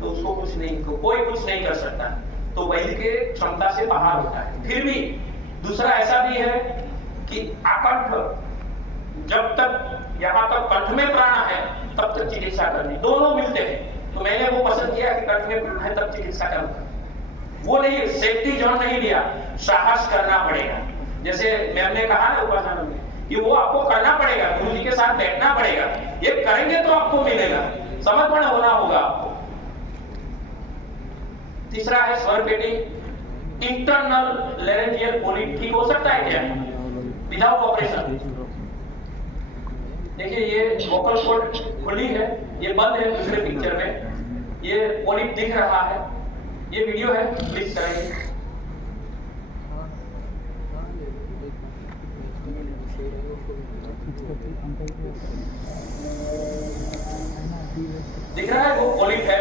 तो उसको कोई कुछ नहीं कर सकता, तो वैद्य के क्षमता से बाहर होता है। फिर भी दूसरा ऐसा भी है कि अकंठ, जब तक यहाँ तक कंठ में प्राण है तब तक चिकित्सा करनी, दोनों मिलते हैं। तो मैंने वो पसंद किया कि कंठ में प्राण है तब चिकित्सा करूंगा, वो नहीं, सेफ्टी जोन नहीं लिया, साहस करना पड़ेगा। जैसे मैम ने कहा ना उपासना में कि वो आपको करना पड़ेगा, गुरु जी के साथ बैठना पड़ेगा, ये करेंगे तो आपको मिलेगा, समर्पण होना होगा आपको। तीसरा है स्वर पेटी, इंटरनल लैरेंजियल पोलिप ठीक हो सकता है क्या विदाउट ऑपरेशन? देखिए ये वोकल कॉर्ड खुली है, ये बंद है दूसरे पिक्चर में, ये पोलिप दिख रहा है, ये वीडियो है, प्लीज कराइए। दिख रहा है, वो पोलिप है।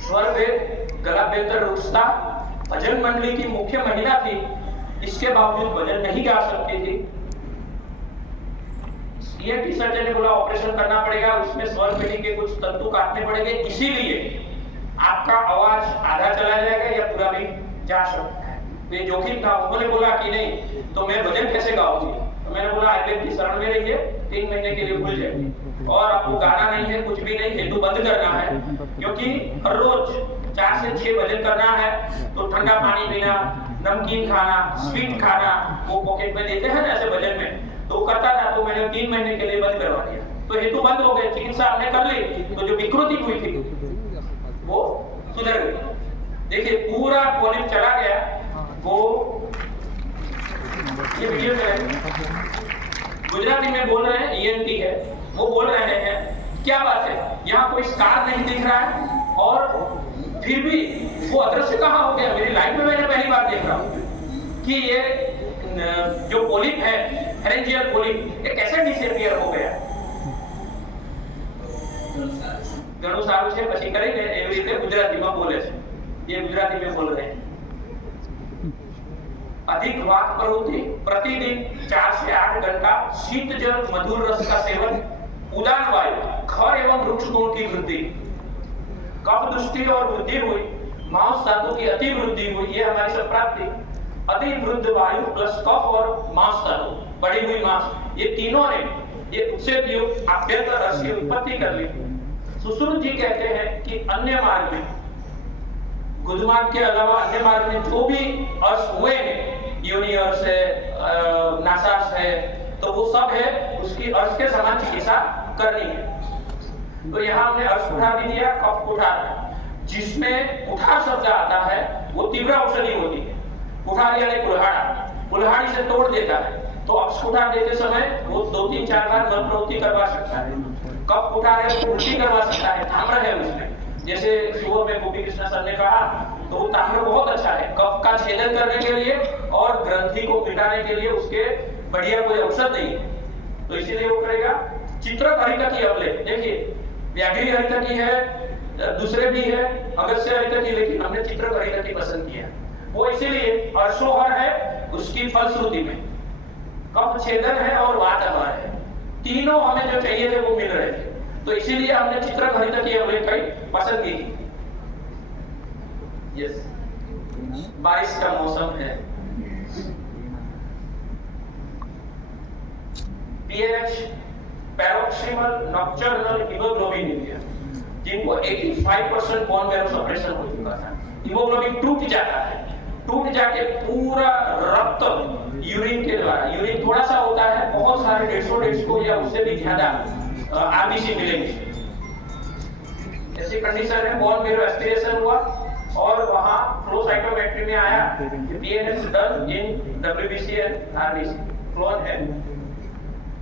स्वर वेद, गला बेहतर रुकता, भजन मंडली की मुख्य महिला थी, इसके बावजूद भजन नहीं गा सकती थी। ईएनटी सर्जन ने बोला ऑपरेशन करना पड़ेगा, उसमें स्वर पेटी के कुछ तंतु काटने पड़ेंगे, इसीलिए आपका आवाज आधा चला जाएगा या पूरा भी जा सकता है। ये जोखिम था। उन्होंने बोला कि नहीं तो मैं भजन कैसे गाऊंगी, तो मैंने बोला आयुर्वेद की शरण में रहिए, 3 महीने के लिए भूल जाइए, और आपको गाना नहीं है, कुछ भी नहीं, हेतु बंद करना है, क्योंकि हर रोज 4 से 6 भजन करना है। तो ठंडा पानी पीना, नमकीन खाना, स्वीट खाना, वो पॉकेट में देते हैं ना ऐसे भजन में, तो करता था। तो मैंने 3 महीने के लिए बंद करवा दिया। तो हेतु बंद हो गए, चिकित्सा हमने कर ली, तो जो विकृति हुई थी वो सुधर गई। देखिए पूरा पॉलिप चला गया। वो ये वीडियो गुजराती में बोल रहे हैं, ईएनटी है, वो बोल रहे हैं क्या बात है, यहाँ कोई स्कार नहीं दिख रहा है और फिर भी वो अदृश्य कहाँ हो गया। मेरी लाइफ में मैंने पहली बार देख रहा हूँ कि ये जो पोलिप है, फेरेंजियल पोलिप, ये कैसे डिसअपियर हो गया। ઘણું સારું છે, પછી કરીને એવી રીતે ગુજરાતીમાં બોલે છે, ये गुजराती में बोल रहे हैं। अधिक वात प्रवृत्ति, प्रतिदिन 4 से 8 घंटा शीत जल मधुर रस का सेवन, उदान वायु, खर एवं वृक्ष गुण की वृद्धि, कफ दृष्टि और वृद्धि हुई, मांस धातु की अति वृद्धि हुई, ये हमारी सब प्राप्ति। अति वृद्ध वायु प्लस कफ और मांस धातु, बढ़ी हुई मांस, ये तीनों ने ये उत्सेद युक्त आभ्यंतर रस की उत्पत्ति कर ली। सुश्रुत जी कहते हैं कि अन्य मार्ग में, गुदमार्ग के अलावा अन्य मार्ग में जो भी अर्श हुए हैं, योनि अर्श है, नासार्श है, तो वो सब है, उसकी अर्श के समान चिकित्सा करनी है। तो यहाँ हमने अर्श कुठार भी दिया, कफ कुठार, जिसमें कुठार शब्द आता है वो तीव्र औषधि होती है। कुठार यानी कुल्हाड़ा, कुल्हाड़ी से तोड़ देता है। तो अर्श कुठार देते समय वो 2-3-4 बार मल प्रवृत्ति करवा सकता है। कफ कुठार है तो उल्टी करवा सकता है, ताम्र है उसमें, जैसे सुबह में गोपी कृष्ण सर ने कहा, तो वो ताम्र बहुत अच्छा है कफ का छेदन करने के लिए और ग्रंथि को मिटाने के लिए, उसके बढ़िया कोई औषध नहीं है, तो इसीलिए वो करेगा। चित्रक हरितकी अवलेख, देखिए व्याघ्री हरितकी है, दूसरे भी है, अगस्त्य हरितकी, लेकिन हमने चित्रक हरितकी पसंद किया। वो इसीलिए अर्शोहर है, उसकी फलश्रुति में कफ छेदन है और वात हर है, तीनों हमें जो चाहिए थे वो मिल रहे थे, तो इसीलिए हमने चित्रक हरितकी अवलेख पसंद की थी। यस, बारिश का मौसम है। पीएनएच पैरोक्सिमल नॉक्टर्नल हीमोग्लोबिन, जिनको 85% बोन मैरो सप्रेशन हो चुका था, हीमोग्लोबिन टूट जाता है, टूट जाके पूरा रक्त यूरिन के द्वारा, यूरिन थोड़ा सा होता है, बहुत सारे 150 या उससे भी ज्यादा आरबीसी मिलेंगे। ऐसी कंडीशन है, बोन मैरो एस्पिरेशन हुआ और वहां फ्लो साइटोमेट्री में आया कि पीएनएच done in WBC and RBC, phloem है।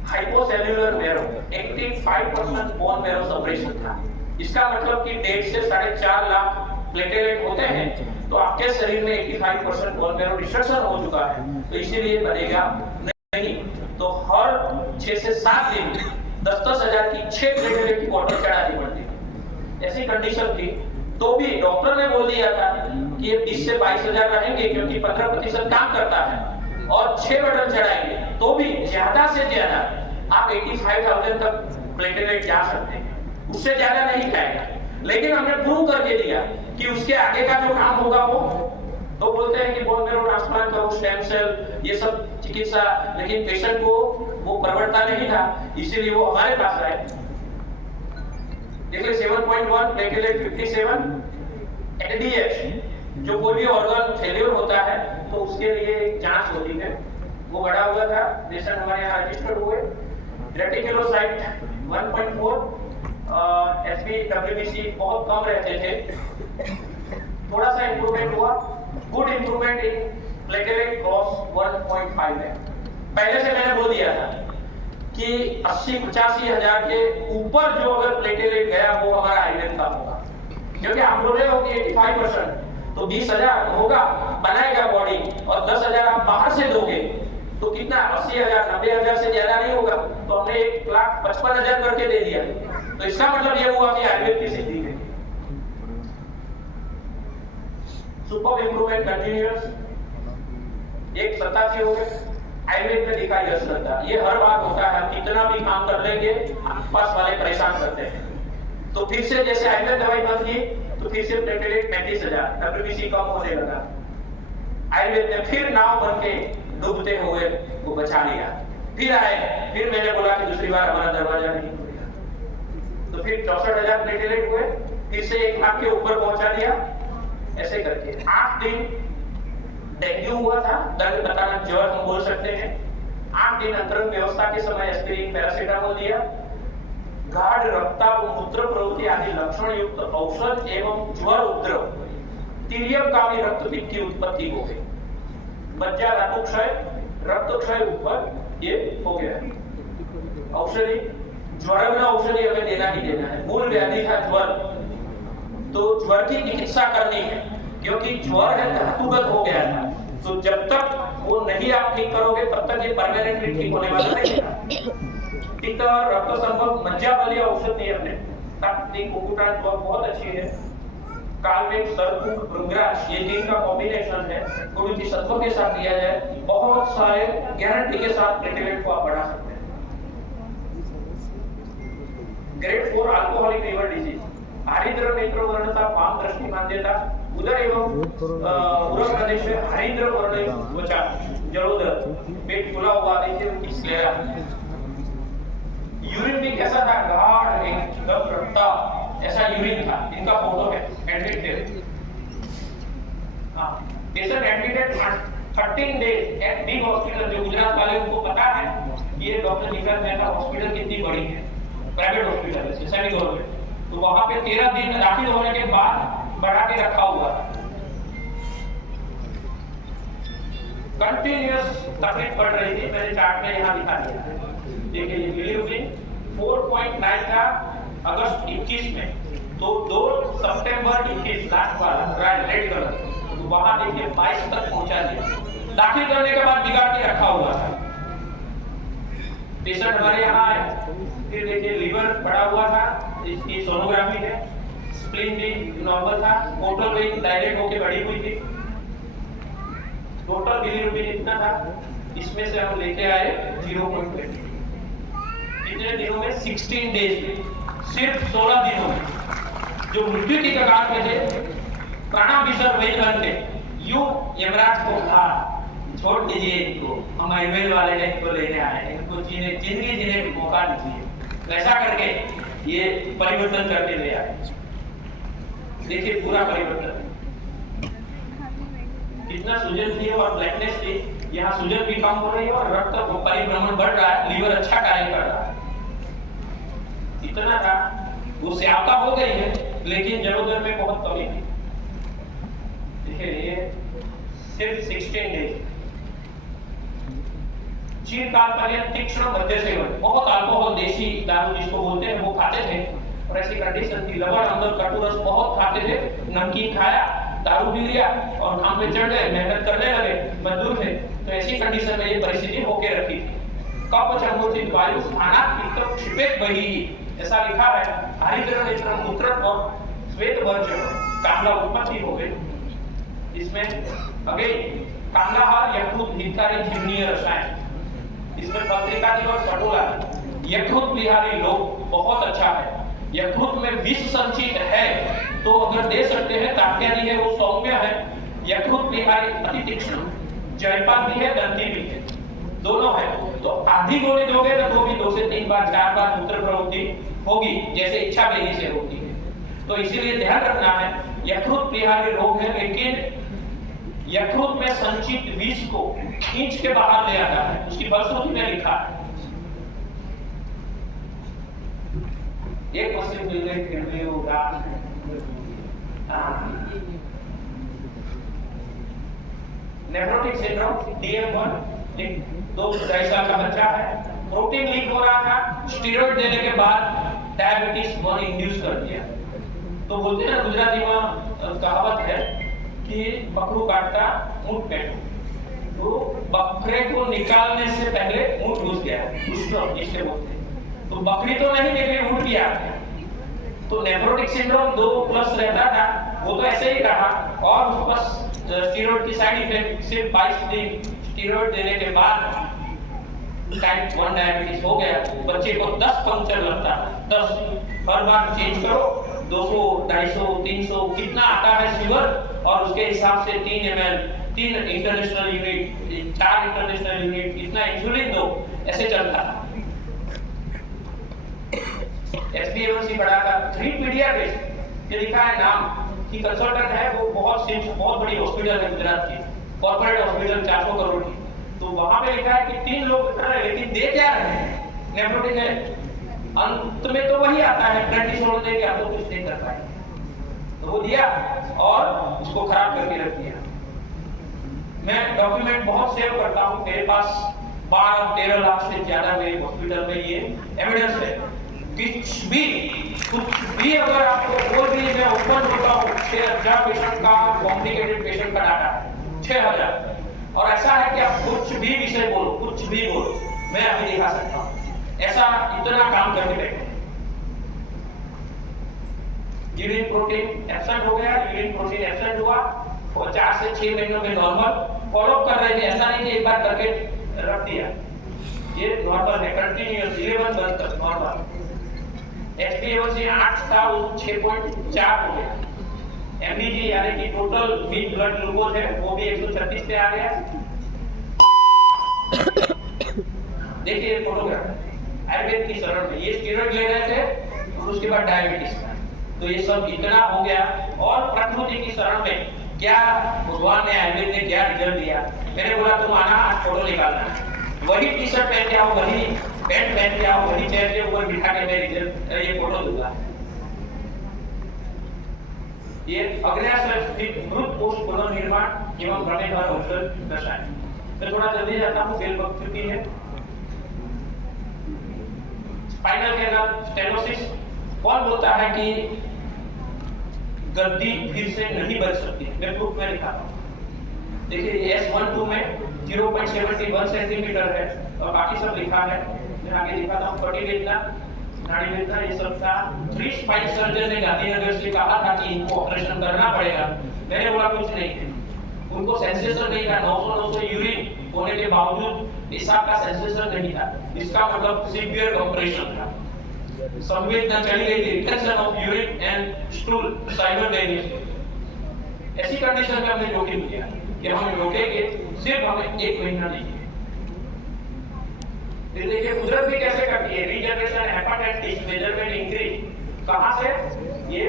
हाइपोसेल्युलर मैरो 85% बोन मैरो सप्रेशन था। इसका मतलब कि 1.5 से 4.5 लाख प्लेटलेट होते हैं, तो आपके शरीर में 85% बोन मैरो डिस्ट्रक्शन हो चुका है, तो इसीलिए बनेगा नहीं। तो हर 6 से 7 दिन 10-10 हजार की 6 प्लेटलेट की बॉटल चढ़ानी पड़ती है। ऐसी कंडीशन थी, तो भी डॉक्टर ने बोल दिया था कि ये 20 से 22 हजार रहेंगे, क्योंकि 15% काम करता है और 6 बटन चढ़ाएंगे, तो भी ज्यादा से ज्यादा आप 85,000 तक प्लेटलेट जा सकते हैं, उससे ज्यादा नहीं जाएगा। लेकिन हमने प्रूव करके दिया कि उसके आगे का जो काम होगा वो, तो बोलते हैं कि बोन मैरो ट्रांसप्लांट करो, स्टेम सेल, ये सब चिकित्सा, लेकिन पेशेंट को वो परवड़ता नहीं था, इसीलिए वो हमारे पास आए। देखिए 7.1 प्लेटलेट 57 एडीएच, जो कोई भी ऑर्गन फेलियर होता है तो उसके लिए एक जांच होती है, वो बढ़ा हुआ था, पेशेंट हमारे यहाँ रजिस्टर्ड हुए। रेटिकुलोसाइट 1.4, एसपी डब्ल्यूबीसी बहुत कम रहते थे, थोड़ा सा इंप्रूवमेंट हुआ, good improvement in platelet cross 1.5 है। पहले से मैंने बोल दिया था कि 80-85 हजार के ऊपर जो अगर प्लेटलेट गया वो हमारा आईएन का होगा, क्योंकि आप बोल रहे हो कि 85%, तो 20,000 होगा, बनाएगा बॉडी, और 10,000 आप बाहर से दोगे तो कितना, 80,000 90,000 से ज्यादा नहीं होगा, तो हमने 1,55,000 करके दे दिया। तो इसका मतलब ये हुआ कि आयुर्वेद की सिद्धि है। सुपर इंप्रूवमेंट कंटिन्यूअस, एक सत्ता हो गए, आयुर्वेद में दिखाई दे सकता, ये हर बार होता है, कितना भी काम कर लेंगे आसपास वाले परेशान करते हैं। तो फिर से जैसे आयुर्वेद दवाई बंद की, तो फिर से प्लेटलेट 35,000, डब्ल्यूबीसी कम होने लगा। आयुर्वेद ने फिर नाव बन के डूबते हुए वो बचा लिया। फिर आए, फिर मैंने बोला कि दूसरी बार हमारा दरवाजा नहीं खुलेगा, तो फिर 64,000 प्लेटलेट हुए, फिर से 1 लाख के ऊपर पहुंचा दिया। ऐसे करके 8 दिन डेंगू हुआ था, दर्द बताना ज्वर हम बोल सकते हैं। 8 दिन अंतरंग व्यवस्था के समय एस्पिरिन पैरासीटामोल दिया, गाढ़ रक्तचाप मूत्र प्रवृत्ति आदि लक्षण युक्त औषध एवं ज्वर उपद्रव तिर्यककामी रक्त पित्त की उत्पत्ति हो गई। मज्जा धातु क्षय, रक्त क्षय ऊपर ये हो गया। औषधि ज्वर में औषधि हमें देना ही देना है। मूल व्याधि था ज्वर, तो ज्वर की चिकित्सा करनी है क्योंकि ज्वर है धातुगत हो गया था। तो जब तक वो नहीं आप ठीक करोगे तब तक ये परमानेंटली ठीक होने वाला नहीं है। पित्त और रक्त संबंध मज्जा वाली औषध नहीं अपने ताकि कुकुटान बहुत अच्छी है। कालमेघ, सरकू, भृंगराज ये तीन का कॉम्बिनेशन है। थोड़ी सी सत्व के साथ दिया जाए, बहुत सारे गारंटी के साथ प्लेटलेट को आप बढ़ा सकते हैं। ग्रेड 4 अल्कोहलिक लिवर डिजीज, हरिद्र नेत्रवर्णता, वाम दृष्टि मान्यता, उदर एवं उदर प्रदेश में हरिद्र वर्ण त्वचा, जलोदर, पेट फूला हुआ, देखिए उनकी स्क्लेरा। यूरिन भी कैसा था? गाढ़ एकदम रक्ता ऐसा यूरिन था। इनका फोटो है एडमिटेड। हां, patient admitted 13 days at big hospital. जो गुजरात वाले उनको पता है ये डॉक्टर निकल मेहता हॉस्पिटल कितनी बड़ी है, प्राइवेट हॉस्पिटल है, सेमी गवर्नमेंट। तो वहां पे 13 दिन दाखिल होने के बाद बढ़ा के रखा हुआ था। कंटिन्यूअस तकलीफ पड़ रही थी। मैंने चार्ट में यहाँ दिखा दिया। देखिए ये बिलीरुबिन 4.9 था अगस्त 21 में, तो 2 सितंबर 21 लास्ट वाला रेड कलर, तो वहां देखिए 22 तक पहुंचा दिया। दाखिल करने के बाद बिगाड़ के रखा हुआ था। पेशेंट हमारे यहाँ आए, फिर देखिए लीवर बढ़ा हुआ था, इसकी सोनोग्राफी है, स्प्लीन भी नॉर्मल था, पोर्टल वेन डायरेक्ट होके बढ़ी हुई थी। टोटल बिलीरुबिन इतना था, इसमें से हम लेके आए 0.20। कितने दिनों में? 16 डेज में, सिर्फ 16 दिनों में। जो मृत्यु की कगार पे थे, प्राणाभिसर वही बनते, यू यमराज को कहा छोड़ दीजिए इनको, हम आयुर्वेद वाले ने इनको लेने आए हैं, इनको जिंदगी जीने का मौका दीजिए। वैसा करके ये परिवर्तन करके ले आए। देखिए पूरा परिवर्तन, कितना सूजन थी और ब्लैकनेस थी। यहाँ सूजन भी कम हो रही है और रक्त परिभ्रमण बढ़ रहा है, लीवर अच्छा कार्य कर रहा है। इतना था, वो श्यावता हो गई है लेकिन जलोदर में बहुत कमी थी। देखिए ये सिर्फ 16 डेज। चिरकाल पर्यंत तीक्ष्ण मद्य सेवन, बहुत अल्कोहल देशी दारू जिसको बोलते हैं वो खाते थे और ऐसी कंडीशन थी। लवण, अम्ल, कटुरस बहुत खाते थे, नमकीन खाया, दारू पी लिया और काम पे चढ़ गए, मेहनत करने लगे, मजदूर थे। तो ऐसी कंडीशन में ये परिस्थिति होके रखी थी। कफ संबोधित वायु स्थानात पित्त क्षिपेत बही, ऐसा लिखा है। हरिद्र नेत्र मूत्र और श्वेत वर्ज कामला उत्पत्ति हो गई। इसमें अगेन कामलाहार, यकृत, हितकारी, जीवनीय रसायन, इसमें पत्रिका और पटोला। यकृत बिहारी लोग बहुत अच्छा है। यकृत में विष संचित है तो अगर दे सकते हैं, तात्यादि है वो सौम्य है। यकृत बिहारी अति तीक्ष्ण, जयपाल भी है, दंती भी है, दोनों है। तो आधी गोली दोगे तो भी 2 से 3 बार 4 बार मूत्र प्रवृत्ति होगी, जैसे इच्छा बेली से होती है। तो इसीलिए ध्यान रखना है, यकृत बिहारी रोग है लेकिन यकृत में संचित विष को खींच के बाहर ले आता है, उसकी फलश्रुति में लिखा है। एक मुस्लिम मिल गई फिर भी वो नेफ्रोटिक सिंड्रोम DM1, 2-2.5 साल का बच्चा है, प्रोटीन लीक हो रहा था, स्टेरॉइड देने के बाद डायबिटीज 1 इंड्यूस कर दिया। तो बोलते हैं गुजराती में कहावत है कि बकरू काटता ऊंट पेटो, तो बकरे को निकालने से पहले ऊंट घुस गया, इससे बोलते हैं। तो बकरी तो नहीं लेकिन ऊंट गया। तो नेफ्रोटिक सिंड्रोम 2+ रहता था, वो तो ऐसे ही रहा और उस पर स्टेरॉइड की साइड इफेक्ट सिर्फ 22 दिन स्टेरॉइड देने के बाद टाइप 1 डायबिटीज हो गया। बच्चे को 10 पंक्चर लगता है, 10 हर बार चेंज करो, 200, 250, 300 कितना आता है शुगर और उसके हिसाब से 3 ml, 3 international unit, 4 international unit, इतना इंसुलिन दो, ऐसे चलता है। HbA1c बढ़ाकर 3 पीडियाट्रिस्ट, ये लिखा है नाम की कंसल्टेंट है, वो बहुत बड़ी हॉस्पिटल है गुजरात की, कॉर्पोरेट हॉस्पिटल 400 करोड़ की। तो वहां पे लिखा है कि 3 लोग लेकिन दे क्या रहे हैं, नेफ्रोटिक है, अंत में तो वही आता है, गारंटी छोड़ दे कि आप तो कुछ नहीं कर पाए, तो वो दिया और उसको खराब करके रख दिया। मैं डॉक्यूमेंट बहुत सेव करता हूँ, मेरे पास 12-13 लाख से ज्यादा मेरे हॉस्पिटल में ये एविडेंस है। कुछ भी अगर आपको कोई भी मैं ओपन होता हूँ, 6000 पेशेंट का कॉम्प्लिकेटेड पेशेंट का डाटा है, 6000, और ऐसा है कि आप कुछ भी विषय बोलो, कुछ भी बोलो, मैं अभी दिखा सकता हूँ। ऐसा इतना काम करके बैठे। यूरिन प्रोटीन एब्सेंट हो गया, यूरिन प्रोटीन एब्सेंट हुआ और 4 से 6 महीनों में नॉर्मल फॉलो कर रहे थे, ऐसा नहीं कि एक बार करके रख दिया, ये नॉर्मल है, कंटिन्यूअस 11 मंथ तक नॉर्मल। HbA1c 8 था, वो 6.4 हो गया। MBG यानी कि टोटल मीन ब्लड ग्लूकोज है, वो भी 136 पे आ गया। देखिए फोटोग्राफ आयुर्वेद की शरण में, ये स्टेरॉइड ले रहे थे और उसके बाद डायबिटीज, तो ये सब इतना हो गया। और प्रकृति की शरण में क्या भगवान ने, आयुर्वेद ने क्या रिजल्ट दिया। मैंने बोला तुम आना, आज फोटो निकालना, वही टी शर्ट पहन के आओ, वही पैंट पहन के आओ, वही चेयर के ऊपर बिठा के मैं रिजल्ट ये फोटो दूंगा। ये अग्न्याशय स्थित मृत कोष पुनर्निर्माण एवं भ्रमे द्वारा औषध रसायन। मैं थोड़ा जल्दी जाता हूँ, बेल वक्त चुकी है। स्पाइनल कैनाल स्टेनोसिस, कौन बोलता है कि गद्दी फिर से नहीं बच सकती? मैं प्रूफ में लिखा हूँ। देखिए S12 में 0.71 सेंटीमीटर है और बाकी सब लिखा है, मैं आगे दिखाता हूँ। पट्टी वेदना, नाड़ी वेदना, ये सब था। 3 स्पाइन सर्जन ने गांधीनगर से कहा था कि इनको ऑपरेशन करना पड़ेगा, मैंने बोला कुछ नहीं है। उनको सेंसेशन नहीं था, 900 यूरिन होने के बावजूद पेशाब का सेंसेशन नहीं था, इसका मतलब सीवियर ऑपरेशन था। संवेदना चली गई थी, retention of urine and stool simultaneously. ऐसी कंडीशन में हमने जोखिम लिया कि हम रोकेंगे, सिर्फ हमें 1 महीना दीजिए। फिर देखिए कुदरत भी कैसे करती है, रीजनरेशन हेपेटाइटिस मेजरमेंट इंक्रीज, कहां से? ये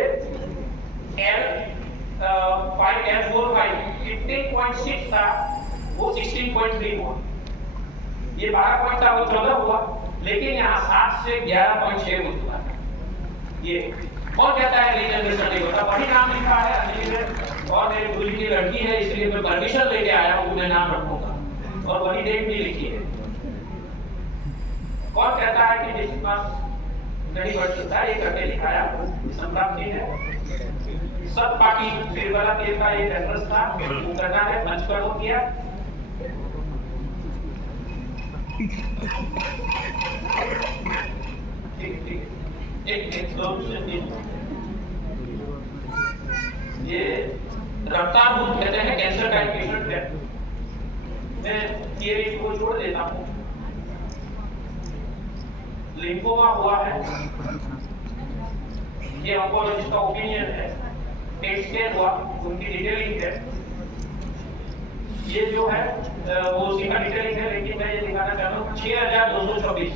L5S45 15.6 था, वो 16.3 हुआ। ये 12 पॉइंट था, वो 14 हुआ, लेकिन यहाँ 7 से 11.6 हो चुका है। ये कौन कहता है रीजनरेशन नहीं होता? वही नाम लिखा है अनिल, और मेरी गुरु की लड़की है, इसलिए मैं परमिशन लेके आया हूँ, मैं नाम रखूंगा, और वही डेट भी लिखी है। कौन कहता है कि डिस्कस नहीं बढ़ सकता? ये करके दिखाया, संप्राप्ति है। सब पार्टी फिर वाला केस का ये रेफरेंस था, वो करना है, पंचकर्म किया। ठीक, एक 2 से 3। ये रफ्तार भूत कहते हैं, कैंसर का पेशेंट है। मैं थियरी को छोड़ देता हूँ। लिम्फोमा हुआ है, ये ऑन्कोलॉजिस्ट का ओपिनियन है। पेट स्कैन हुआ, उनकी डिटेलिंग है। ये जो है वो उसी का डिटेलिंग है, लेकिन मैं ये दिखाना चाहता हूँ 6224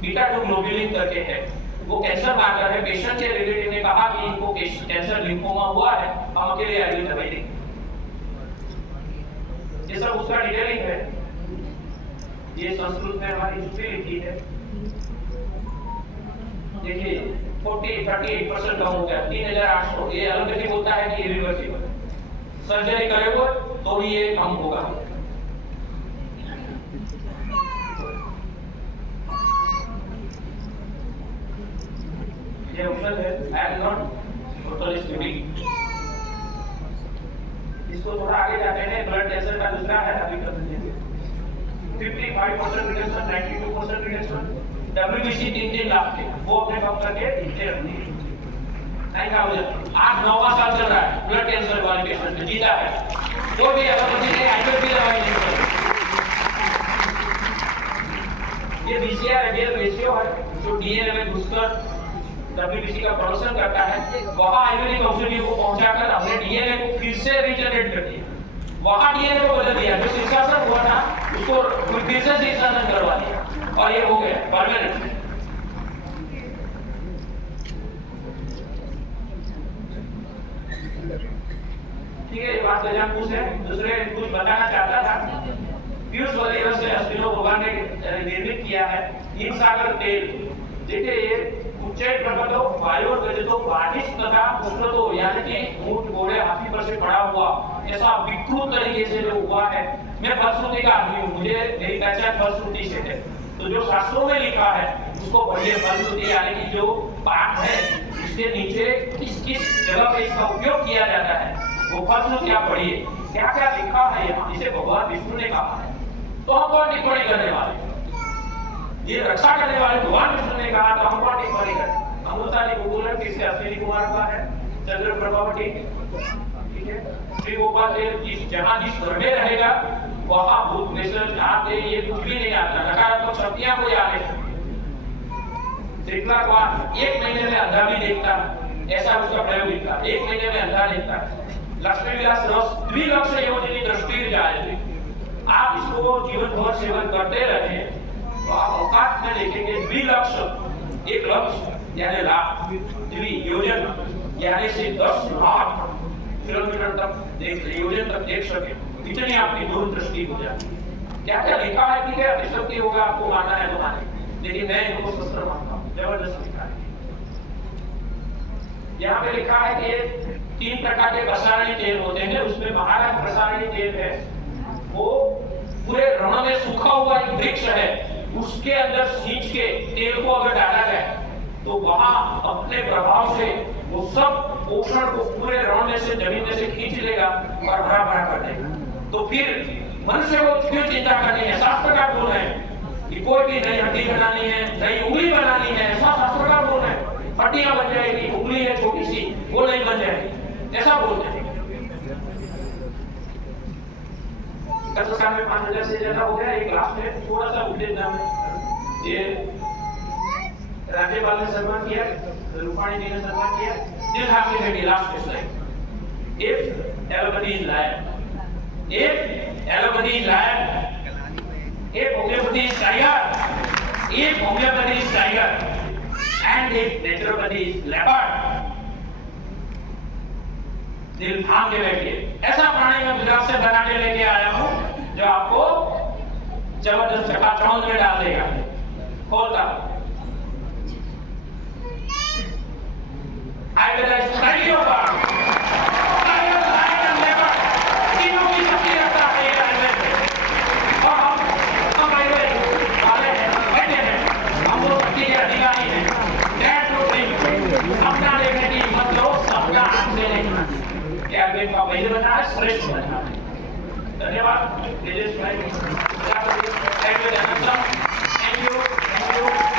बीटा 2 ग्लोबुलिन करके है, वो कैंसर मार्कर है। पेशेंट के रिलेटिव ने कहा कि इनको कैंसर लिम्फोमा हुआ है, हम अकेले आयुर्वेद दवाई देंगे। ये सब उसका डिटेलिंग है, ये संस्कृत में हमारी हिस्ट्री लिखी है। देखिए 38% कम हो गया, 3800। ये एलोपैथी बोलता है कि इरिवर्सिबल, सर्जरी करेंगे तो ही ये कम होगा। ये ऑप्शन है, I am not totally studding. इसको थोड़ा आगे जाते हैं, ब्लड कैंसर का दूसरा है, अभी कर देंगे। 55% रिडक्शन, 92% रिडक्शन। WBC 3 लाख के, वो अपने कम करके नीचे रखनी है। 8-9 साल चल रहा है, ब्लड कैंसर वाले पेशेंट में जीता है, कोई भी एलोपैथी नहीं, आयुर्वेद की दवाई नहीं चलती। ये BCR रेडियल रेशियो है, जो DNA में घुसकर WBC का प्रोडक्शन करता है, वहां आयुर्वेदिक औषधियों को पहुंचाकर हमने DNA को फिर से रीजनरेट कर दिया, वहां DNA को बदल दिया। जो शीर्षासन हुआ था उसको फिर से शीर्षासन करवा दिया, और ये हो गया परमानेंट। ठीक है, ये बात गजब है। दूसरे कुछ बताना चाहता था, पीयूष वगैरह से अस्थिनो भगवान ने निर्मित किया है हिमसागर तेल, देखिए ये उच्चैठ प्रकटो वायोर्गजतो बाधिस तथा उष्णतो यानी कि ऊंट घोड़े हाथी पर से खड़ा हुआ ऐसा विकृत तरीके से जो हुआ है। मैं फलश्रुति का आदमी हूँ, मुझे मेरी पहचान फलश्रुति से है। तो जो शास्त्रों में लिखा है उसको पढ़िए। फलश्रुति यानी कि जो पाठ है उसके नीचे किस किस जगह पे इसका उपयोग किया जाता है वो फलश्रुति आप पढ़िए। क्या क्या लिखा है यहाँ, इसे भगवान विष्णु ने कहा है। तो हम कौन टिप्पणी करने वाले? ये रक्षा करने वाले भगवान विष्णु ने कहा तो हम कौन टिप्पणी करें? अमृताली गोकुलम किससे? अश्विनी कुमार का है, चंद्र प्रभावती, ठीक है। श्री गोपाल देव जहाँ जिस घर में रहेगा वहां भूत प्रेत जहाँ दे ये कुछ भी नहीं आता, नकारात्मक शक्तियां कोई आ रही। एक महीने में अंधा भी देखता, ऐसा उसका प्रयोग लिखा। एक महीने में अंधा देखता है। लक्ष्मी विलास रस द्विलक्ष्य योजनी दृष्टि जाए। आप इसको जीवन भर सेवन करते रहे तो आप अवकाश में देखेंगे द्विलक्ष्य, एक लक्ष्य यानी लाख, द्वि योजन यानी से 10 लाख किलोमीटर तक देख, योजन तक देख सके, इतनी आपकी दूर दृष्टि हो जाए। क्या क्या लिखा है? ठीक है, अतिशक्ति होगा, आपको मानना है तो माने, लेकिन मैं इनको शस्त्र मानता हूँ। जबरदस्त लिखा है। यहाँ पे लिखा है कि 3 प्रकार के प्रसारणी तेल होते हैं। उसमें महाराज प्रसारणी तेल है, वो पूरे रण में सूखा हुआ एक वृक्ष है, उसके अंदर सींच के तेल को अगर डाला जाए तो वहां अपने प्रभाव से वो सब पोषण को पूरे रण में से, जमीन में से खींच लेगा और भरा भरा कर देगा। तो फिर मनुष्य को क्यों चिंता करनी है? शास्त्र का बोल है कि कोई भी नई हड्डी बनानी है, नई उंगली बनानी है, ऐसा शास्त्र का बोल है। हड्डियां बन जाएगी, उंगली है छोटी सी वो नहीं बन जाएगी, ऐसा बोलते हैं। कल में 5000 से ज्यादा हो गया। एक लास्ट में थोड़ा सा उपदेश नाम है, ये राज्यपाल ने सम्मान किया, रूपाणी जी ने सम्मान किया। दिल हाथ में last slide. If allopathy is like, if allopathy is like, if homeopathy is tiger, if homeopathy is tiger and if naturopathy is leopard, दिल थाम के बैठिए। ऐसा प्राणी मैं गुजरात से बना के लेके आया हूं जो आपको जबरदस्त चकाचौंध में डाल देगा। खोलता I will study your part. Tiger, lion and leopard, तीनों की शक्ति रखता है ये आयुर्वेद। और हम आयुर्वेद वाले हैं, बैठे हैं, हम वो शक्ति के अधिकारी हैं। Dare to drink, सपना देखने की हिम्मत लो, सपना आपसे नहीं। ये आयुर्वेद का वैद्य बना है, श्रेष्ठ बना है। धन्यवाद। तेजस भाई, थैंक यू।